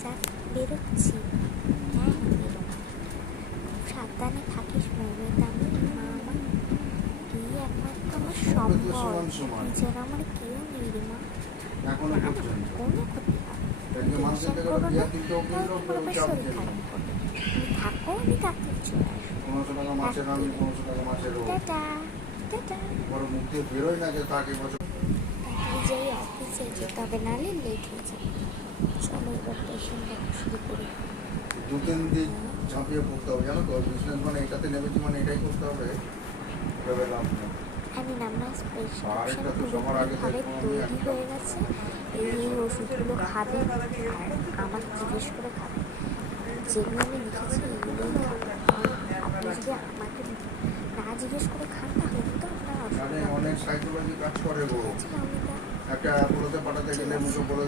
যাক বেরোচ্ছি। হ্যাঁ বেরো, সাবধানে থাকিস মৌমিতা। মা আমার তুই একমাত্র আমার সম্বল, নিজের আমার কেউ নেই রে মা। কোনো ক্ষতি হবে, টেনশন করো না। তাহলে তোমার আবার শরীর খারাপ করবে। তুমি থাকো, আমি তাড়াতাড়ি চলে আসবো। Tata tata. তাড়াতাড়ি যাই, অফিসে যেতে হবে, নাহলে লেট হয়ে যাবে। চলো এবার পেশেন্ট দেখা শুরু করি। দু-তিন দিন ঝাঁপিয়ে পড়তে হবে, জানো তো, বিজনেস মানে এটাতে নেমেছি মানে এটাই করতে হবে, ভেবে লাভ নেই। আমি নামনা প্রেসক্রিপশন পুরোপুরিভাবে তৈরি হয়ে গেছে। এই ওষুধগুলো খাবেন আর আমাকে জিজ্ঞেস করে খাবেন। যেগুলো আমি লিখেছি এগুলোই খাবেন। আপনি যদি আমাকে না জিজ্ঞেস করে খান তাহলে কিন্তু আপনার অসুবিধা অনেক সাইকোলজি কাজ করে গো। আছে। একটা অ্যাপোলোতে পাঠাতে গেলে মুখে বলে